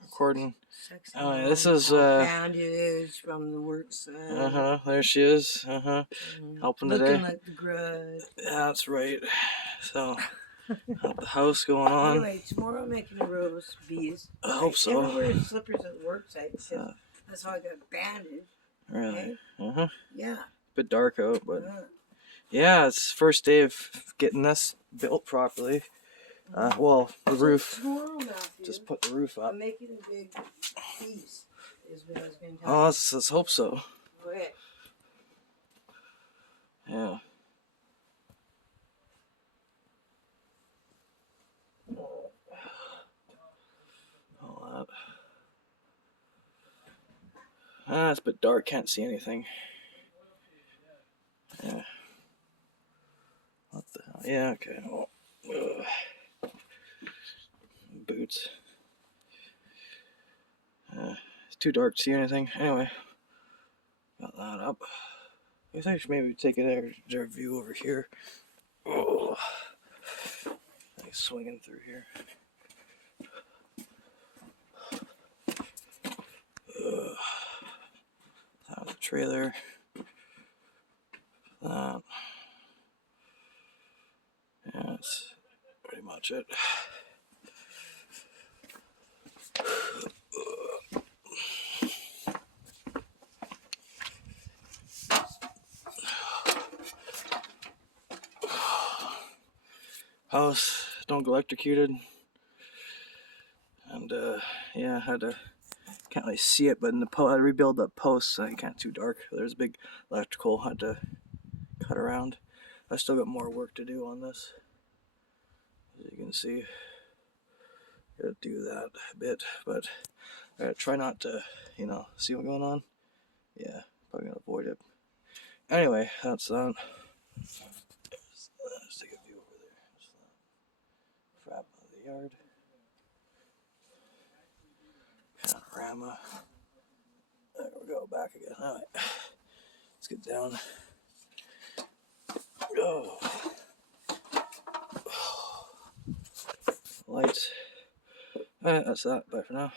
recording. Sexy This is bandage from the work site. There she is. Helping Looking today. like the grud. Yeah, that's right. So, got the house going on. Anyway, tomorrow I'm making a roast beef. I hope so. Never wear slippers at the work site because that's how I got bandaged. Really? Okay? Yeah. Bit dark out, but yeah, it's the first day of getting this built properly. Well, the roof. Tomorrow, Matthew, just put the roof up. I'm making a big feast, is what I was going to tell Oh, you. let's hope so. Okay. Yeah. All that. It's a bit dark. Can't see anything. Yeah. What the hell? Yeah. Okay. Well, boots. It's too dark to see anything. Anyway, got that up. I guess I should maybe take a view over here. Oh, nice swinging through here. That was a trailer. That. Yeah, that's pretty much it. House, don't get electrocuted. And yeah, can't really see it, but in the I had to rebuild the post so it can't too dark. There's a big electrical I had to cut around. I still got more work to do on this. As you can see, gotta do that a bit, but I gotta try not to, see what's going on. Yeah, probably gonna avoid it. Anyway, that's that. Let's take a view over there. Frap of the yard. Panorama. There we go, back again. Alright. Let's get down. Oh. Lights. Alright, that's that. Bye for now.